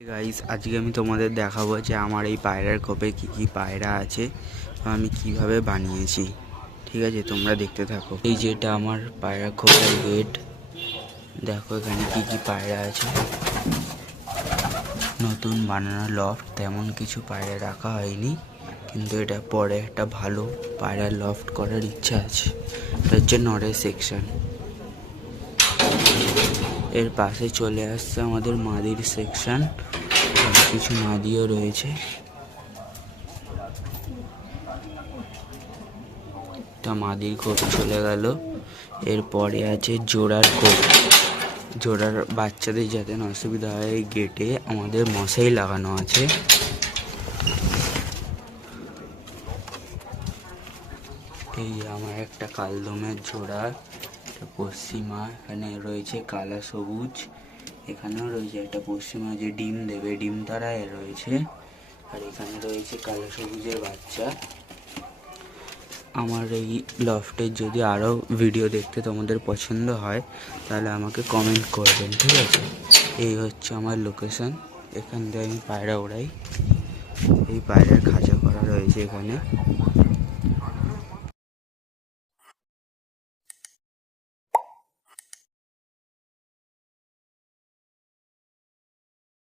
Guys, আজকে আমি তোমাদের দেখাবো যে আমার এই পায়রার খোপে কি কি পায়রা আছে, তো আমি কিভাবে বানিয়েছি। ঠিক আছে, তোমরা দেখতে থাকো। এই যেটা আমার পায়রা খোপের গেট, দেখো এখানে কি কি পায়রা আছে। নতুন বানানো লফট, তেমন কিছু পায়রা রাখা হয়নি, কিন্তু এটা পরে একটা ভালো পায়রা লফট করার ইচ্ছা আছে। এটা হচ্ছে নরের সেকশন। এর পাশে চলে আসছে আমাদের মাদির সেকশন, কিছু মাদিও রয়েছে। একটা মাদির খোপ চলে গেল। এরপরে আছে জোড়ার খোপ। জোড়ার বাচ্চাদের যাতে না অসুবিধা হয়, এই গেটে আমাদের মশাই লাগানো আছে। এই যে আমার একটা কালদমের জোড়া, পশ্চিমা, এখানে রয়েছে কালা সবুজ, এখানেও রয়েছে একটা পশ্চিমা যে ডিম দেবে, ডিম তারা রয়েছে, আর এখানে রয়েছে কালা সবুজের বাচ্চা। আমার এই লফটের যদি আরও ভিডিও দেখতে তোমাদের পছন্দ হয় তাহলে আমাকে কমেন্ট করবেন, ঠিক আছে। এই হচ্ছে আমার লোকেশন, এখান থেকে আমি পায়রা ওড়াই। এই পায়রার খাঁচা করা রয়েছে এখানে।